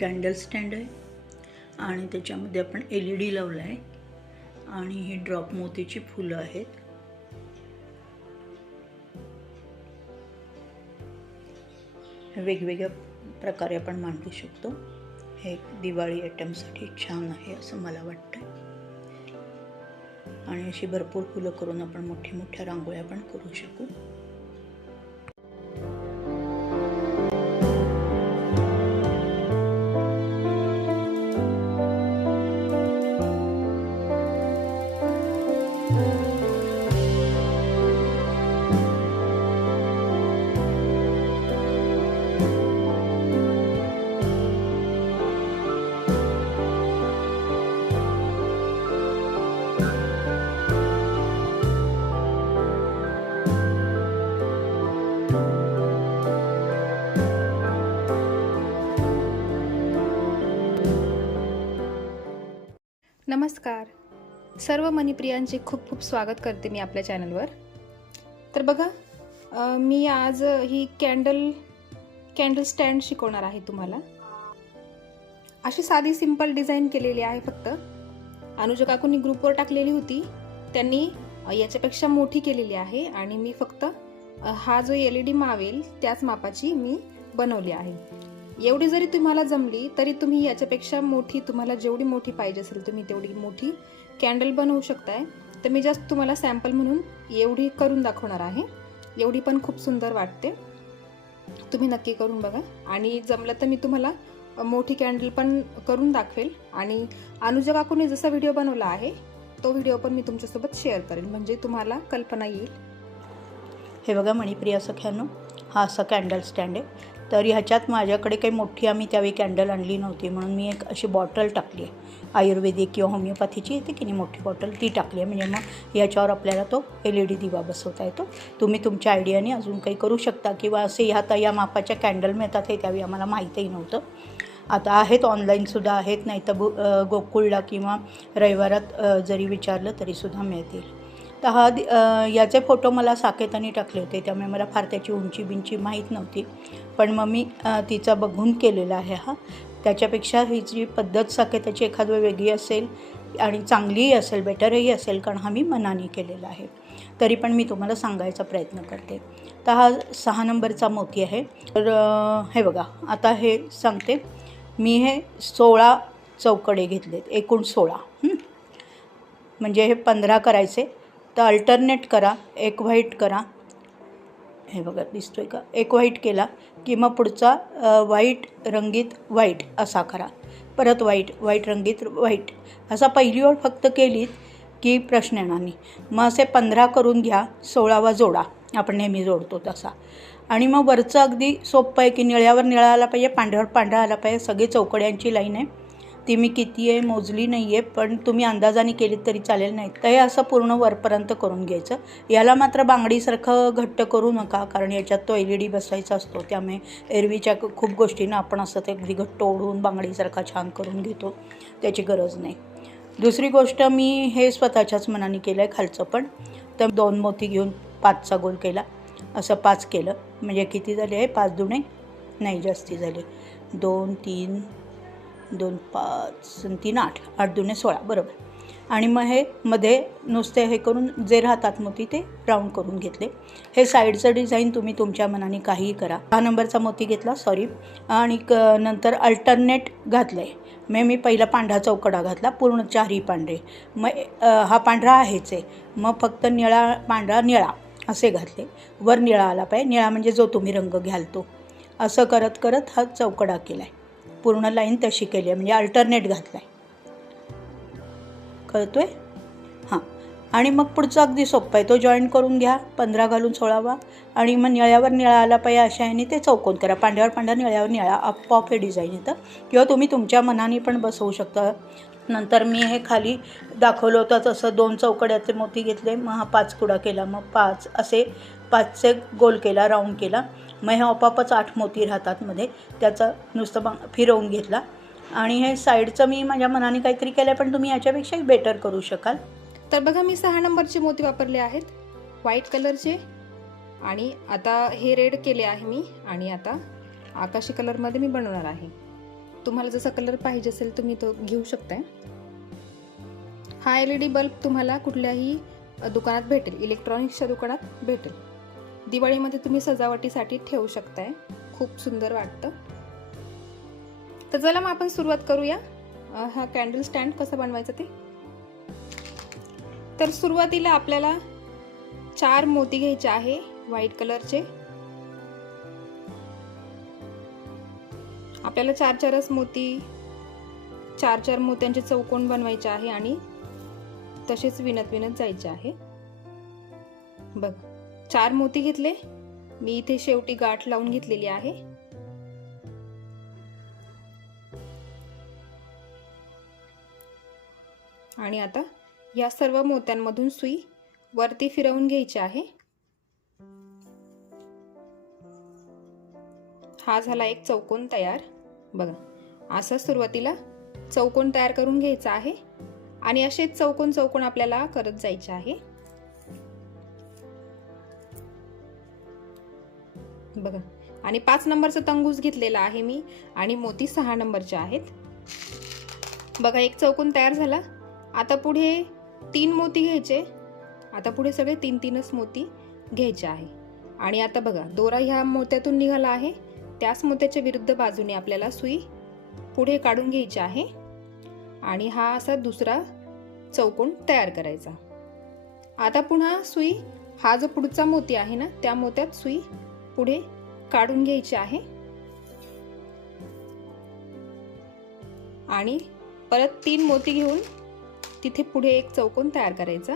Candle stand आहे आणि त्याच्यामध्ये आपण एल ई डी लावला आहे आणि ही ड्रॉप मोतीची फुलं आहेत. वेगवेगळ्या प्रकारे आपण मांडू शकतो. हे दिवाळी आयटमसाठी छान आहे असं मला वाटतं आणि अशी भरपूर फुलं करून आपण मोठ्या मोठ्या रांगोळ्या पण करू शकू. नमस्कार. सर्व मनीप्रियांचे खूप खूप स्वागत करते मी आपल्या चॅनलवर. तर बघा मी आज ही कॅन्डल कॅन्डल स्टँड शिकवणार आहे तुम्हाला. अशी साधी सिंपल डिझाईन केलेली आहे फक्त. अनुजा काकूंनी ग्रुपवर टाकलेली होती. त्यांनी याच्यापेक्षा मोठी केलेली आहे आणि मी फक्त हा जो एल ई डी मावेल त्याच मापाची मी बनवली आहे. एवढी जरी तुम्हाला जमली तरी तुम्ही याच्यापेक्षा मोठी तुम्हाला जेवढी मोठी पाहिजे असेल तुम्ही तेवढी मोठी कॅन्डल बनवू शकताय. तर मी जास्त तुम्हाला सॅम्पल म्हणून एवढी करून दाखवणार आहे. एवढी पण खूप सुंदर वाटते. तुम्ही नक्की करून बघा. आणि जमलं तर मी तुम्हाला मोठी कॅन्डल पण करून दाखवेल. आणि अनुजा काकूने जसा व्हिडिओ बनवला आहे तो व्हिडिओ पण मी तुमच्यासोबत शेअर करेन म्हणजे तुम्हाला कल्पना येईल. हे बघा मणिप्रिया सख्यानो हा असा कॅन्डल स्टँड आहे. तर ह्याच्यात माझ्याकडे काही मोठी आम्ही त्यावेळी कॅन्डल आणली नव्हती. म्हणून मी एक अशी बॉटल टाकली आहे. आयुर्वेदिक किंवा होमिओपॅथीची येते की नाही मोठी बॉटल ती टाकली आहे. म्हणजे मग याच्यावर आपल्याला तो एल ई डी दिवा बसवता येतो. तुम्ही तुमच्या आयडियाने अजून काही करू शकता किंवा असे ह्या आता या मापाच्या कॅन्डल मिळतात हे त्यावेळी आम्हाला माहीतही नव्हतं. आता आहेत ऑनलाईनसुद्धा आहेत. नाही तर बु गोकुळला किंवा रविवारात जरी विचारलं तरीसुद्धा मिळतील. तर हा याचे फोटो मला साकेतांनी टाकले होते. त्यामुळे मला फार त्याची उंची बिंची माहीत नव्हती. पण मग मी तिचा बघून केलेला आहे हा. त्याच्यापेक्षा ही जी पद्धत साकेताची एखाद वेगळी असेल आणि चांगलीही असेल बेटरही असेल कारण हा मी मनाने केलेला आहे. तरी पण मी तुम्हाला सांगायचा प्रयत्न करते. तर हा सहा नंबरचा मोती आहे. तर हे बघा आता हे सांगते. मी हे सोळा चौकडे घेतलेत. एकूण सोळा म्हणजे हे पंधरा करायचे. तर अल्टरनेट करा एक व्हाईट करा. हे बघा दिसतोय का? एक व्हाईट केला की मग पुढचा व्हाईट रंगीत व्हाईट असा करा. परत व्हाईट व्हाईट रंगीत व्हाईट असा पहिली ओळ फक्त केलीत की प्रश्न येणार नाही. मग असे पंधरा करून घ्या सोळावा जोडा. आपण नेहमी जोडतो तसा. आणि मग वरचं अगदी सोपं आहे की निळ्यावर निळा आला पाहिजे पांढऱ्यावर पांढरा आला पाहिजे. सगळी चौकड्यांची लाईन आहे. ती मी किती आहे मोजली नाही आहे पण तुम्ही अंदाजाने केलीत तरी चालेल. नाही तर हे असं पूर्ण वरपर्यंत करून घ्यायचं. याला मात्र बांगडीसारखं घट्ट करू नका कारण याच्यात तो एल ई डी बसायचा असतो. त्यामुळे एरवीच्या खूप गोष्टींना आपण असं ते अगदी घट्ट ओढून बांगडीसारखा छान करून घेतो. त्याची गरज नाही. दुसरी गोष्ट मी हे स्वतःच्याच मनाने केलं आहे खालचं पण. तर दोन मोती घेऊन पाचचा गोल केला. असं पाच केलं. म्हणजे किती झाले आहे? पाच दुणे? नाही जास्ती झाले. दोन तीन दोन पाच तीन आठ आठ दुने सोळा बरोबर. आणि मग हे मध्ये नुसते हे करून जे राहतात मोती ते राऊंड करून घेतले. हे साईडचं डिझाईन तुम्ही तुमच्या मनाने काहीही करा. हा नंबरचा मोती घेतला सॉरी आणि क नंतर अल्टरनेट घातलं आहे मग मी पहिला पांढरा चौकडा घातला पूर्ण चारही पांढरे. मग हा पांढरा आहेच आहे. मग फक्त निळा पांढरा निळा असे घातले. वर निळा आला पाहिजे. निळा म्हणजे जो तुम्ही रंग घ्याल तो. असं करत करत हा चौकडा केला आहे पूर्ण लाईन तशी केली आहे म्हणजे अल्टरनेट घातला आहे कळतो आहे हां. आणि मग पुढचं अगदी सोपं आहे तो जॉईन करून घ्या पंधरा घालून सोळावा. आणि मग निळ्यावर निळा आला पाहिजे अशा ह्याने ते चौकोन करा. पांढऱ्यावर पांढरा निळ्यावर निळा आपोआप हे डिझाईन येतं. किंवा तुम्ही तुमच्या मनाने पण बसवू शकता. नंतर मी हे खाली दाखवलं होतं तसं दोन चौकड्याचे मोती घेतले मग हा पाच कुडा केला मग पाच असे पाचचे गोल केला राऊंड केला. मग हे आपोआपच आठ मोती राहतात मध्ये. त्याचा नुसतं बंग फिरवून घेतला. आणि हे साईडचं मी माझ्या मनाने काहीतरी केलं पण तुम्ही याच्यापेक्षाही बेटर करू शकाल. तर बघा मी सहा नंबरचे मोती वापरले आहेत. व्हाईट कलरचे आणि आता हे रेड केले आहे मी. आणि आता आकाशी कलरमध्ये मी बनवणार आहे. तुम्हाला जसा कलर पाहिजे असेल तुम्ही तो घेऊ शकताय. हा एल ई डी बल्ब तुम्हाला कुठल्याही दुकानात भेटेल. इलेक्ट्रॉनिक्सच्या दुकानात भेटेल. दिवाळीमध्ये तुम्ही सजावटीसाठी ठेवू शकताय. खूप सुंदर वाटतं. तर चला मग आपण सुरुवात करूया. हा कॅन्डल स्टँड कसं बनवायचं ते? तर सुरुवातीला आपल्याला चार मोती घ्यायचे आहे व्हाईट कलरचे आपल्याला चार चारच मोती चार चार मोत्यांचे चौकोन बनवायचे आहे आणि तसेच विणत विणत जायचे आहे. बघ. चार मोती घेतले. मी इथे शेवटी गाठ लावून घेतलेली आहे. आणि आता या सर्व मोत्यांमधून सुई वरती फिरवून घ्यायची आहे. हा झाला एक चौकोन तयार. बघा असं सुरुवातीला चौकोन तयार करून घ्यायचा आहे. आणि असेच चौकोन चौकोन आपल्याला करत जायचे आहे. बघा. आणि पाच नंबरचा तंगूस घेतलेला आहे मी आणि मोती सहा नंबरचे आहेत. बघा एक चौकोन तयार झाला. आता पुढे तीन मोती घ्यायचे. आता पुढे सगळे तीन तीनच मोती घ्यायचे आहे. आणि आता बघा दोरा ह्या मोत्यातून निघाला आहे. त्याच मोत्याच्या विरुद्ध बाजूने आपल्याला सुई पुढे काढून घ्यायची आहे. आणि हा असा दुसरा चौकोन तयार करायचा. आता पुन्हा सुई हा जो पुढचा मोती आहे ना त्या मोत्यात सुई पुढे काढून घ्यायचे आहे. आणि परत तीन मोती घेऊन तिथे पुढे एक चौकोन तयार करायचा.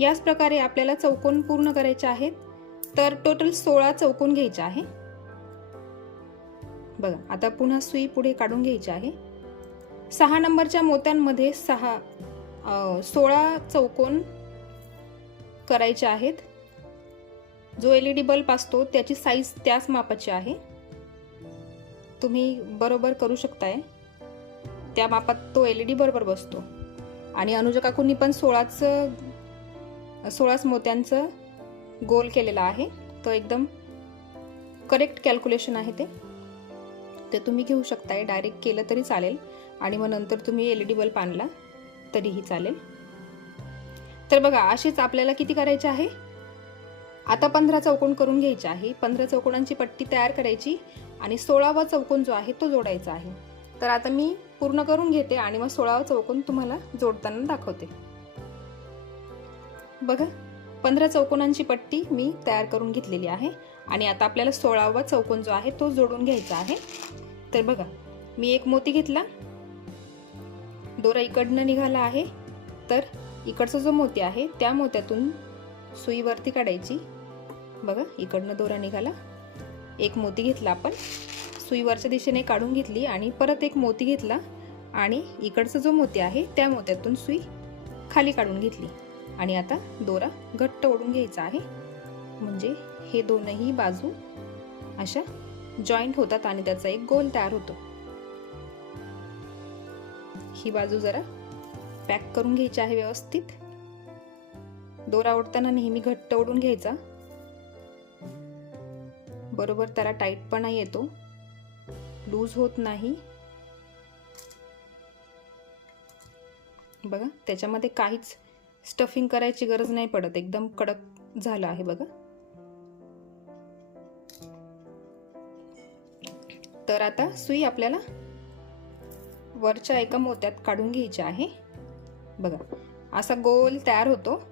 याच प्रकारे आपल्याला चौकोन पूर्ण करायचे आहेत. तर टोटल सोळा चौकोन घ्यायचे आहे. बघा आता पुन्हा सुई पुढे काढून घ्यायची आहे. सहा नंबरच्या मोत्यांमध्ये सहा सोळा चौकोन करायचे आहेत. जो एल ई डी बल्ब असतो त्याची साईज त्याच मापाची आहे. तुम्ही बरोबर करू शकताय. त्या मापात तो एल ई डी बरोबर बसतो. आणि अनुजा काकूंनी पण सोळाच सोळाच मोत्यांचं गोल केलेला आहे. तो एकदम करेक्ट कॅल्क्युलेशन आहे ते. ते तुम्ही घेऊ शकताय. डायरेक्ट केलं तरी चालेल. आणि मग नंतर तुम्ही एल ई डी बल्ब आणला तरीही चालेल. तर बघा अशीच आपल्याला किती करायचे आहे? आता पंधरा चौकोन करून घ्यायचे आहे. पंधरा चौकोनांची पट्टी तयार करायची आणि सोळावा चौकोन जो आहे तो जोडायचा आहे. तर आता मी पूर्ण करून घेते आणि मग सोळावा चौकोन तुम्हाला जोडताना दाखवते. बघा पंधरा चौकोनांची पट्टी मी तयार करून घेतलेली आहे आणि आता आपल्याला सोळावा चौकोन जो आहे तो जोडून घ्यायचा आहे. तर बघा मी एक मोती घेतला. दोरा इकडनं निघाला आहे. तर इकडचा जो मोती आहे त्या मोत्यातून सुईवरती काढायची. बघा इकडनं दोरा निघाला. एक मोती घेतला आपण. सुईवरच्या दिशेने काढून घेतली आणि परत एक मोती घेतला आणि इकडचा जो मोती आहे त्या मोत्यातून सुई खाली काढून घेतली. आणि आता दोरा घट्ट ओढून घ्यायचा आहे. म्हणजे हे दोनही बाजू अशा जॉईंट होतात आणि त्याचा एक गोल तयार होतो. ही बाजू जरा पॅक करून घ्यायची आहे व्यवस्थित. दोरा ओढताना नेहमी घट्ट ओढून घ्यायचा. बरोबर त्याला टाईटपणा येतो. लूज होत नाही. बघा त्याच्यामध्ये काहीच स्टफिंग करायची गरज नाही पडत. एकदम कडक झालं आहे बघा. तर आता सुई आपल्याला वरच्या एका मोत्यात काढून घ्यायची आहे. बघा असा गोल तयार होतो.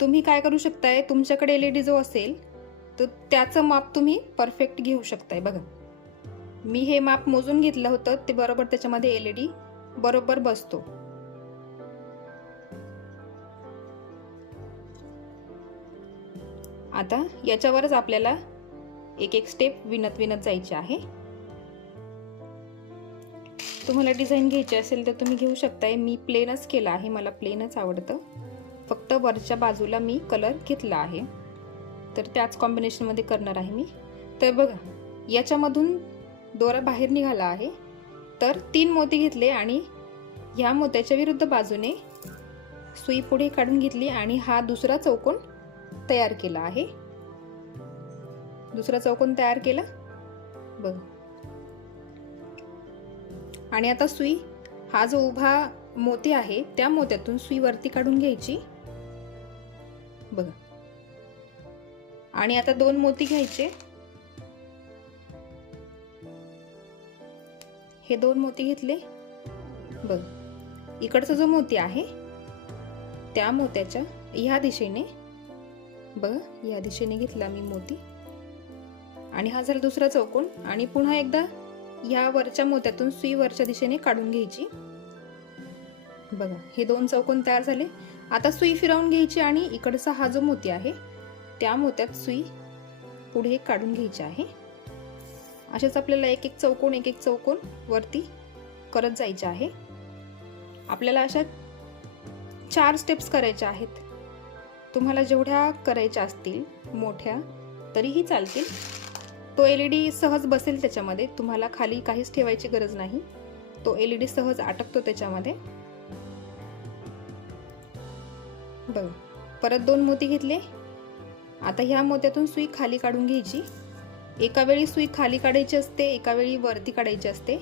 तुम्ही काय करू शकताय? तुमच्याकडे एल ई डी जो असेल तर त्याचं माप तुम्ही परफेक्ट घेऊ शकताय. बघा. मी हे माप मोजून घेतलं होतं ते बरोबर त्याच्यामध्ये एल ई डी बरोबर बसतो. आता याच्यावरच आपल्याला एक एक स्टेप विणत विणत जायची आहे. तुम्हाला डिझाईन घ्यायची असेल तर तुम्ही घेऊ शकताय. मी प्लेनच केलं आहे. मला प्लेनच आवडतं. फक्त वरच्या बाजूला मी कलर घेतला आहे. तर त्याच कॉम्बिनेशनमध्ये करणार आहे मी. तर बघा याच्यामधून दोरा बाहेर निघाला आहे. तर तीन मोती घेतले आणि ह्या मोत्याच्या विरुद्ध बाजूने सुई पुढे काढून घेतली आणि हा दुसरा चौकोन तयार केला आहे. दुसरा चौकोन तयार केला. बघ. आणि आता सुई हा जो उभा मोती आहे त्या मोत्यातून सुई वरती काढून घ्यायची. बघा. आणि आता दोन मोती घ्यायचे. हे दोन मोती घेतले. बघ इकडचा जो मोती आहे त्या मोत्याच्या ह्या दिशेने बघ या दिशेने घेतला मी मोती. आणि हा झाला दुसरा चौकोन आणि पुन्हा एकदा या वरच्या मोत्यातून सुई वरच्या दिशेने काढून घ्यायची. बघा हे दोन चौकोन तयार झाले. आता सुई फिरवून घ्यायची आणि इकडचा हा जो मोती आहे त्या मोत्यात सुई पुढे काढून घ्यायची आहे. असेच आपल्याला एक एक चौकोन एक एक चौकोन वरती करत जायचे आहे. आपल्याला अशा चार स्टेप्स करायच्या आहेत. तुम्हाला जेवढ्या करायच्या असतील मोठ्या तरीही चालतील. तो एल ई डी सहज बसेल त्याच्यामध्ये. तुम्हाला खाली काहीच ठेवायची गरज नाही. तो एल ई डी सहज अटकतो त्याच्यामध्ये. बघ. परत दोन मोती घेतले. आता ह्या मोत्यातून सुई खाली काढून घ्यायची. एका वेळी सुई खाली काढायची असते एका वेळी वरती काढायची असते.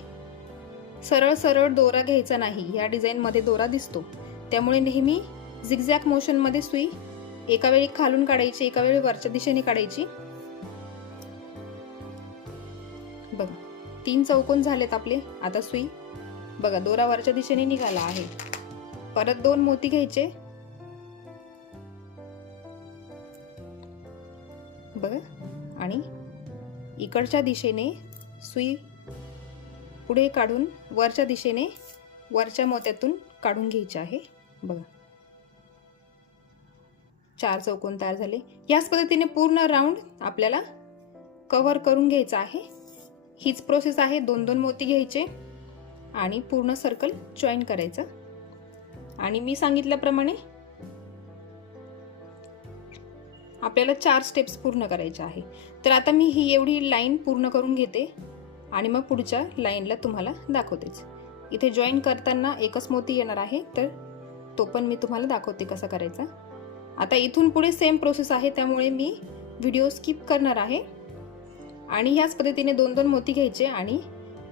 सरळ सरळ दोरा घ्यायचा नाही ह्या डिझाईनमध्ये दोरा दिसतो. त्यामुळे नेहमी झिगझॅक मोशनमध्ये सुई एका वेळी खालून काढायची एका वेळी वरच्या दिशेने काढायची. बघा तीन चौकोन झालेत आपले आता सुई. बघा दोरा वरच्या दिशेने निघाला आहे. परत दोन मोती घ्यायचे. बघा. आणि इकडच्या दिशेने सुई पुढे काढून वरच्या दिशेने वरच्या मोत्यातून काढून घ्यायची आहे. बघा. चार चौकोन तयार झाले. याच पद्धतीने पूर्ण राऊंड आपल्याला कवर करून घ्यायचं आहे. हीच प्रोसेस आहे. दोन दोन मोती घ्यायचे आणि पूर्ण सर्कल जॉईन करायचं. आणि मी सांगितल्याप्रमाणे आपल्याला चार स्टेप्स पूर्ण करायच्या आहे. तर आता मी ही एवढी लाईन पूर्ण करून घेते आणि मग पुढच्या लाईनला तुम्हाला दाखवतेच. इथे जॉईन करताना एकच मोती येणार आहे तर तो पण मी तुम्हाला दाखवते कसा करायचा. आता इथून पुढे सेम प्रोसेस आहे त्यामुळे मी व्हिडिओ स्किप करणार आहे. आणि ह्याच पद्धतीने दोन दोन मोती घ्यायचे आणि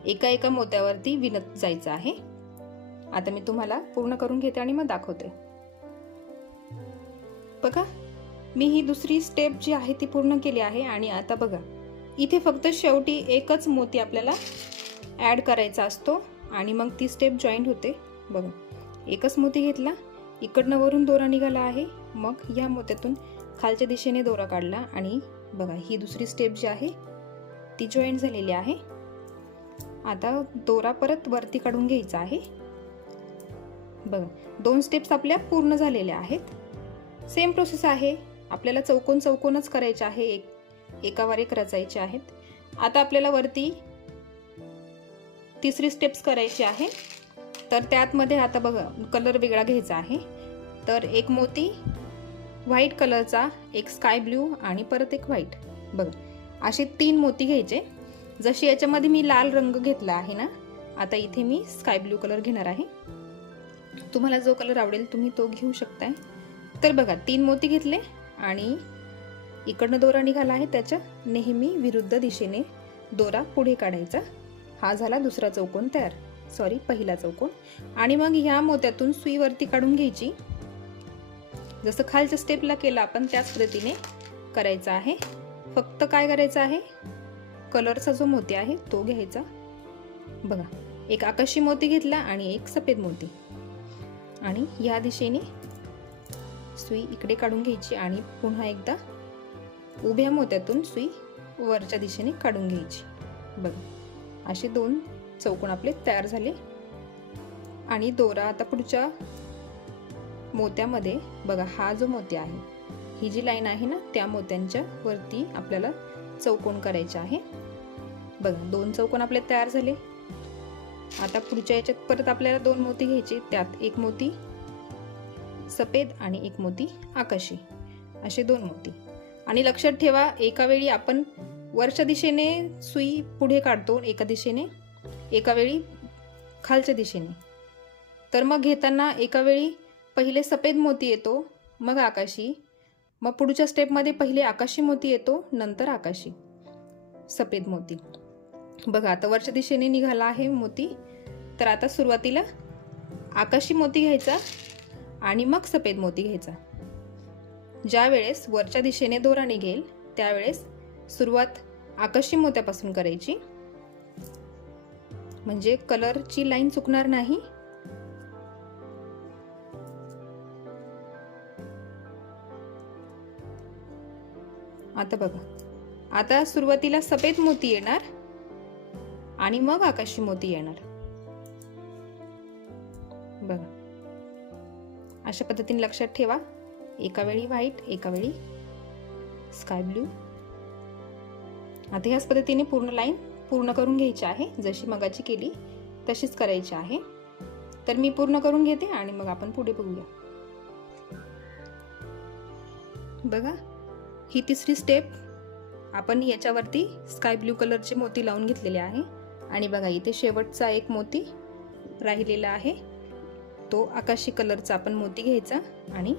एका एका मोत्यावरती विणत जायचं आहे. आता मी तुम्हाला पूर्ण करून घेते आणि मग दाखवते. बघा मी ही दुसरी स्टेप जी आहे ती पूर्ण केली आहे आणि आता बघा इथे फक्त शेवटी एकच मोती आपल्याला ॲड करायचा असतो आणि मग ती स्टेप जॉईंट होते. बघा एकच मोती घेतला इकडनं वरून दोरा निघाला आहे मग या मोत्यातून खालच्या दिशेने दोरा काढला आणि बघा ही दुसरी स्टेप जी आहे ती जॉईंट झालेली आहे. आता दोरा परत वरती काढून घ्यायचा आहे. बघा दोन स्टेप्स आपल्या पूर्ण झालेल्या आहेत. सेम प्रोसेस आहे. आपल्याला चौकोन चौकोनच करायचे आहे एक एकावर एक रचायचे आहेत. आता आपल्याला वरती तिसरी स्टेप्स करायची आहे. तर त्यातमध्ये आता बघा कलर वेगळा घ्यायचा आहे. तर एक मोती व्हाईट कलरचा एक स्काय ब्ल्यू आणि परत एक व्हाईट बघा असे तीन मोती घ्यायचे. जशी याच्यामध्ये मी लाल रंग घेतला आहे ना आता इथे मी स्काय ब्ल्यू कलर घेणार आहे. तुम्हाला जो कलर आवडेल तुम्ही तो घेऊ शकताय. तर बघा तीन मोती घेतले. आणि इकडनं दोरा निघाला आहे त्याच्या नेहमी विरुद्ध दिशेने दोरा पुढे काढायचा. हा झाला दुसरा चौकोन तयार. सॉरी पहिला चौकोन. आणि मग ह्या मोत्यातून सुई वरती काढून घ्यायची. जसं खालच्या स्टेपला केलं आपण त्याच पद्धतीने करायचं आहे. फक्त काय करायचं आहे? कलरचा जो मोती आहे तो घ्यायचा. बघा एक आकाशी मोती घेतला आणि एक सफेद मोती. आणि या दिशेने सुई इकडे काढून घ्यायची आणि पुन्हा एकदा उभ्या मोत्यातून सुई वरच्या दिशेने काढून घ्यायची. बघा असे दोन चौकोन आपले तयार झाले. आणि दोरा आता पुढच्या मोत्यामध्ये बघा हा जो मोत्या आहे ही जी लाईन आहे ना त्या मोत्यांच्या वरती आपल्याला चौकोन करायचे आहे. बघा दोन चौकोन आपले तयार झाले. आता पुढच्या याच्यात परत आपल्याला दोन मोती घ्यायचे. त्यात एक मोती सफेद आणि एक मोती आकाशी. असे दोन मोती. आणि लक्षात ठेवा एका वेळी आपण वरच्या दिशेने सुई पुढे काढतो एका दिशेने एका वेळी खालच्या दिशेने. तर मग घेताना एका वेळी पहिले सफेद मोती येतो मग आकाशी. मग पुढच्या स्टेपमध्ये पहिले आकाशी मोती येतो नंतर आकाशी. सफेद मोती. बघा आता वरच्या दिशेने निघाला आहे मोती. तर आता सुरुवातीला आकाशी मोती घ्यायचा. आणि मग सफेद मोती घ्यायचा. ज्या वेळेस वरच्या दिशेने दोरा निघेल त्यावेळेस सुरुवात आकाशी मोत्यापासून करायची. म्हणजे कलरची लाईन चुकणार नाही. आता बघा. आता सुरुवातीला सफेद मोती येणार आणि मग आकाशी मोती येणार. बघा. अशा पद्धतीने लक्षात ठेवा. एका वेळी व्हाईट एका वेळी स्काय ब्ल्यू आता ह्याच पद्धतीने पूर्ण लाईन पूर्ण करून घ्यायची आहे. जशी मगाची केली तशीच करायची आहे. तर मी पूर्ण करून घेते आणि मग आपण पुढे बघूया. बघा ही तिसरी स्टेप आपण याच्यावरती स्काय ब्ल्यू कलरचे मोती लावून घेतलेले आहे. आणि बघा इथे शेवटचा एक मोती राहिलेला आहे. तो आकाशी कलरचा आपण मोती घ्यायचा आणि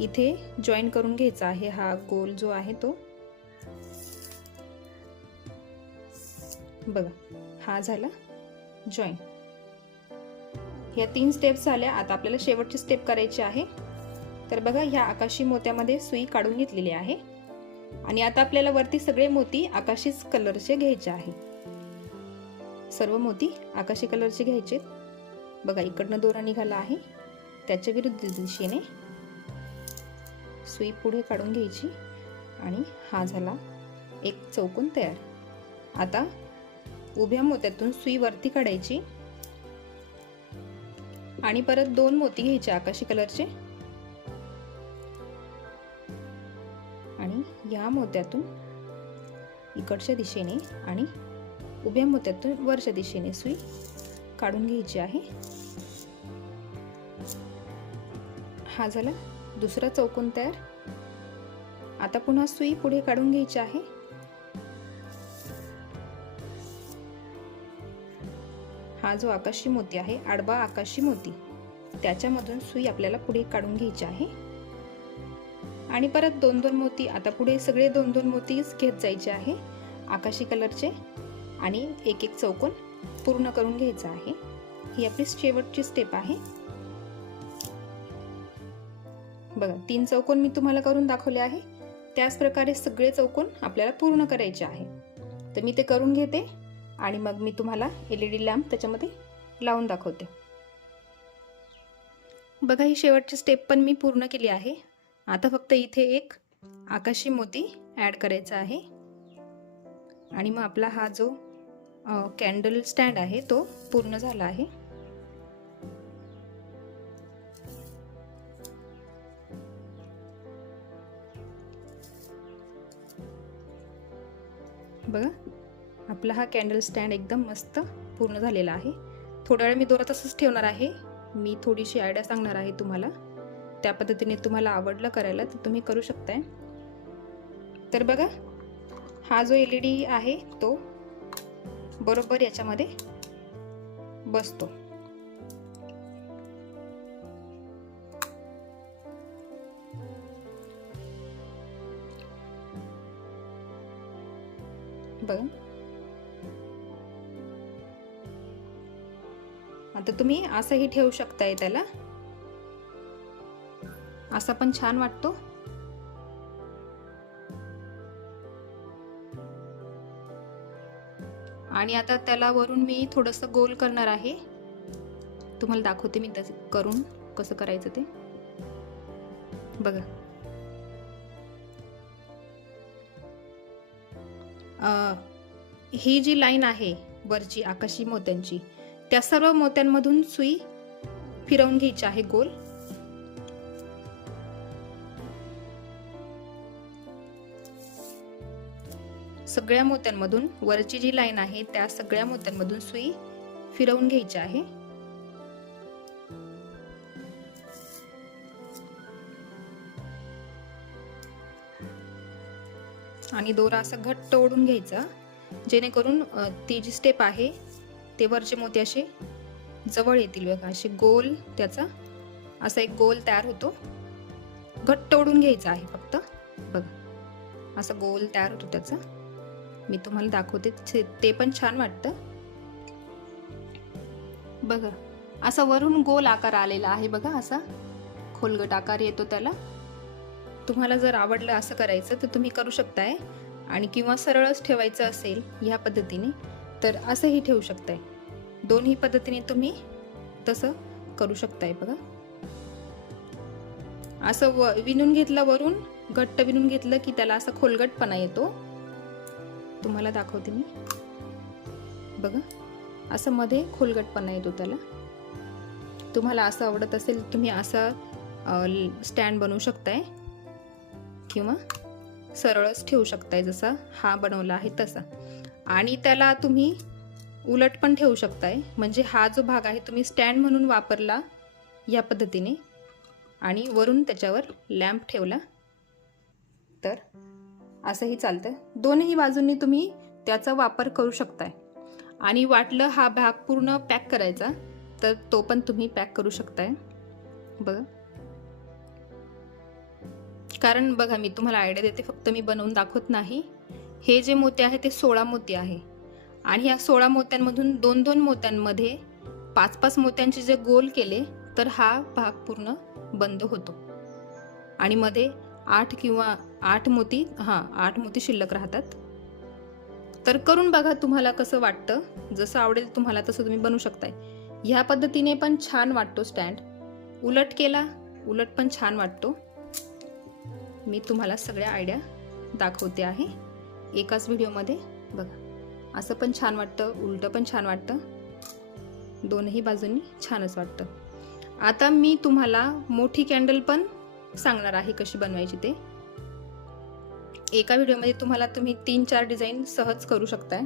इथे जॉईन करून घ्यायचा आहे हा गोल जो आहे तो. बघा हा झाला जॉईन ह्या तीन स्टेप्स झाल्या आता आपल्याला शेवटची स्टेप करायची आहे. तर बघा ह्या आकाशी मोत्यामध्ये सुई काढून घेतलेली आहे. आणि आता आपल्याला वरती सगळे मोती आकाशीच कलरचे घ्यायचे आहे. सर्व मोती आकाशी कलरचे घ्यायचे बघा इकडनं दोरा निघाला आहे. त्याच्या विरुद्ध दिशेने सुई पुढे काढून घ्यायची आणि हा झाला एक चौकोन तयार. आता उभ्या मोत्यातून सुई वरती काढायची आणि परत दोन मोती घ्यायचे आकाशी कलरचे. आणि या मोत्यातून इकडच्या दिशेने आणि उभ्या मोत्यातून वरच्या दिशेने सुई काढून घ्यायची आहे. हा झाला दुसरा चौकोन तयार. आता पुन्हा सुई पुढे काढून घ्यायची आहे. हा जो आकाशी मोती आहे आडबा आकाशी मोती त्याच्यामधून सुई आपल्याला पुढे काढून घ्यायची आहे. आणि परत दोन दोन मोती आता पुढे सगळे दोन दोन मोतीच घेत जायचे आहे आकाशी कलरचे आणि एक एक चौकोन. पूर्ण करून घ्यायचं आहे. ही आपली शेवटची स्टेप आहे. बघा तीन चौकोन मी तुम्हाला करून दाखवले आहे. त्याच प्रकारे सगळे चौकोन आपल्याला पूर्ण करायचे आहे. तर मी ते करून घेते आणि मग मी तुम्हाला एल ई डी लॅम्प त्याच्यामध्ये लावून दाखवते. बघा ही शेवटची स्टेप पण मी पूर्ण केली आहे. आता फक्त इथे एक आकाशी मोती ॲड करायचा आहे. आणि मग आपला हा जो कॅन्डल स्टँड आहे तो पूर्ण झाला आहे. बघा आपला हा कॅन्डल स्टँड एकदम मस्त पूर्ण झालेला आहे. थोड्या वेळ मी दोरा तसंच ठेवणार आहे. मी थोडीशी आयडिया सांगणार आहे तुम्हाला. त्या पद्धतीने तुम्हाला आवडलं करायला तर तुम्ही करू शकताय. तर बघा हा जो एल ई डी आहे तो बरोबर याच्यामध्ये बसतो. बघा. आता तुम्ही असंही ठेवू शकताय त्याला. असा पण छान वाटतो. आणि आता त्याला वरून मी थोडंसं गोल करणार आहे. तुम्हाला दाखवते मी तसं करून कसं करायचं ते. बघा. अं, ही जी लाईन आहे वरची आकाशी मोत्यांची त्या सर्व मोत्यांमधून सुई फिरवून घ्यायची आहे गोल. सगळ्या मोत्यांमधून वरची जी लाईन आहे त्या सगळ्या मोत्यांमधून सुई फिरवून घ्यायची आहे. आणि दोरा असं घट्ट ओढून घ्यायचा जेणेकरून ती जी स्टेप आहे ते वरचे मोती असे जवळ येतील. बघा असे गोल त्याचा असा एक गोल तयार होतो. घट्ट ओढून घ्यायचा आहे फक्त. बघा असा गोल तयार होतो त्याचा. मी तुम्हाला दाखवते. ते- ते पण छान वाटतं. बघा असा वरून गोल आकार आलेला आहे बघा असा. खोलगट आकार येतो त्याला. तुम्हाला जर आवडलं असं करायचं तर तुम्ही करू शकताय. आणि किंवा सरळच ठेवायचं असेल ह्या पद्धतीने तर असंही ठेवू शकताय. दोन्ही पद्धतीने तुम्ही तसं करू शकताय बघा. असं व विणून घेतलं वरून घट्ट विणून घेतलं की त्याला असा खोलगटपणा येतो. तुम्हाला दाखवते मी. बघा असं मध्ये खोलगटपणा येतो त्याला. तुम्हाला असं आवडत असेल तुम्ही असा स्टँड बनवू शकताय किंवा सरळच ठेवू शकताय जसा हा बनवला आहे तसा. आणि त्याला तुम्ही उलट पण ठेवू शकताय. म्हणजे हा जो भाग आहे तुम्ही स्टँड म्हणून वापरला या पद्धतीने. आणि वरून त्याच्यावर लॅम्प ठेवला. तर असंही चालतं दोनही बाजूंनी तुम्ही त्याचा वापर करू शकताय. आणि वाटलं हा भाग पूर्ण पॅक करायचा तर तो पण तुम्ही पॅक करू शकताय. बघा. कारण बघा मी तुम्हाला आयडिया देते फक्त मी बनवून दाखवत नाही. हे जे मोते आहे ते सोळा मोती आहे. आणि ह्या सोळा मोत्यांमधून दोन दोन मोत्यांमध्ये पाच पाच मोत्यांचे जे गोल केले तर हा भाग पूर्ण बंद होतो. आणि मध्ये आठ किंवा आठ मोती हां आठ मोती शिल्लक राहतात. तर करून बघा तुम्हाला कसं वाटतं. जसं आवडेल तुम्हाला तसं तुम्ही बनवू शकताय. ह्या पद्धतीने पण छान वाटतो स्टँड. उलट केला उलट पण छान वाटतो. मी तुम्हाला सगळ्या आयडिया दाखवते आहे. एकाच व्हिडिओमध्ये बघा. असं पण छान वाटतं उलटं पण छान वाटतं. दोनही बाजूंनी छानच वाटतं. आता मी तुम्हाला मोठी कॅन्डल पण सांगणार आहे कशी बनवायची ते. एका व्हिडिओमध्ये तुम्हाला तुम्ही तीन चार डिझाईन सहज करू शकताय.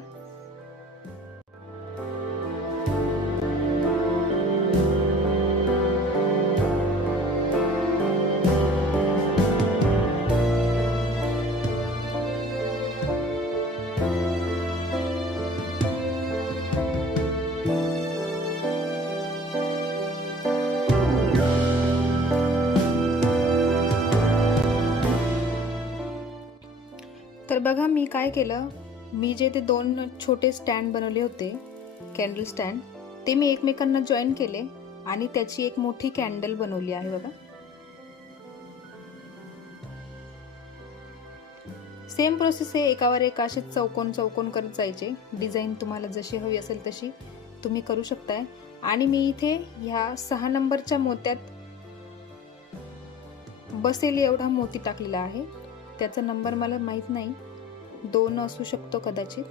बघा मी काय केलं? मी जे ते दोन छोटे स्टँड बनवले होते कॅन्डल स्टँड ते मी एकमेकांना जॉईन केले आणि त्याची एक मोठी कॅन्डल बनवली आहे बघा. सेम प्रोसेस आहे एकावर एक असे चौकोन चौकोन करत जायचे. डिझाईन तुम्हाला जशी हवी असेल तशी तुम्ही करू शकताय. आणि मी इथे ह्या सहा नंबरच्या मोत्यात बसेल एवढा मोती टाकलेला आहे. त्याचा नंबर मला माहीत नाही. दोन असू शकतो कदाचित.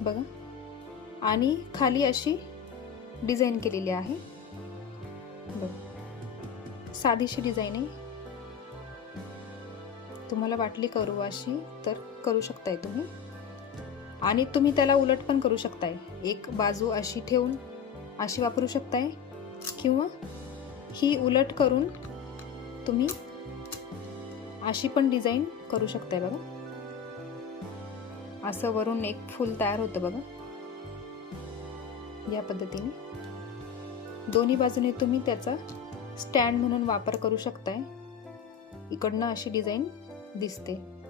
बघा. आणि खाली अशी डिझाईन केलेली आहे. बघ. साधीशी डिझाईन आहे. तुम्हाला वाटली करू अशी तर करू शकताय तुम्ही. आणि तुम्ही त्याला उलट पण करू शकताय. एक बाजू अशी ठेवून अशी वापरू शकताय. किंवा ही उलट करून तुम्ही अशी पण डिझाईन करू शकताय बघा. असं वरून एक फूल तयार होतं बघा. या पद्धतीने. दोन्ही बाजूने तुम्ही त्याचा स्टँड म्हणून वापर करू शकताय. इकडनं अशी डिझाईन दिसते.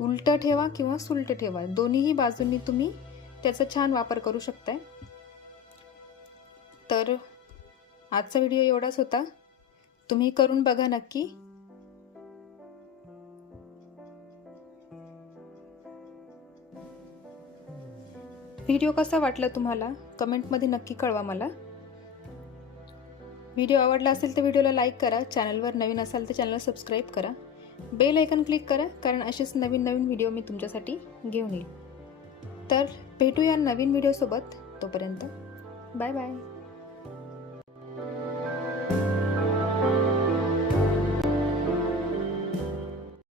उलट ठेवा किंवा सुलट ठेवा. दोन्हीही बाजूंनी तुम्ही त्याचा छान वापर करू शकताय. तर आजचा व्हिडिओ एवढाच होता. तुम्ही करून बघा नक्की. व्हिडिओ कसा वाटला तुम्हाला? कमेंटमध्ये नक्की कळवा मला. व्हिडिओ आवडला असेल तर व्हिडिओला लाईक करा चॅनलवर नवीन असाल तर चॅनलला सबस्क्राईब करा. बेल ऐकन क्लिक करा कारण असेच नवीन नवीन व्हिडिओ मी तुमच्यासाठी घेऊन येईल. तर भेटूया नवीन व्हिडिओसोबत तोपर्यंत. Bye bye.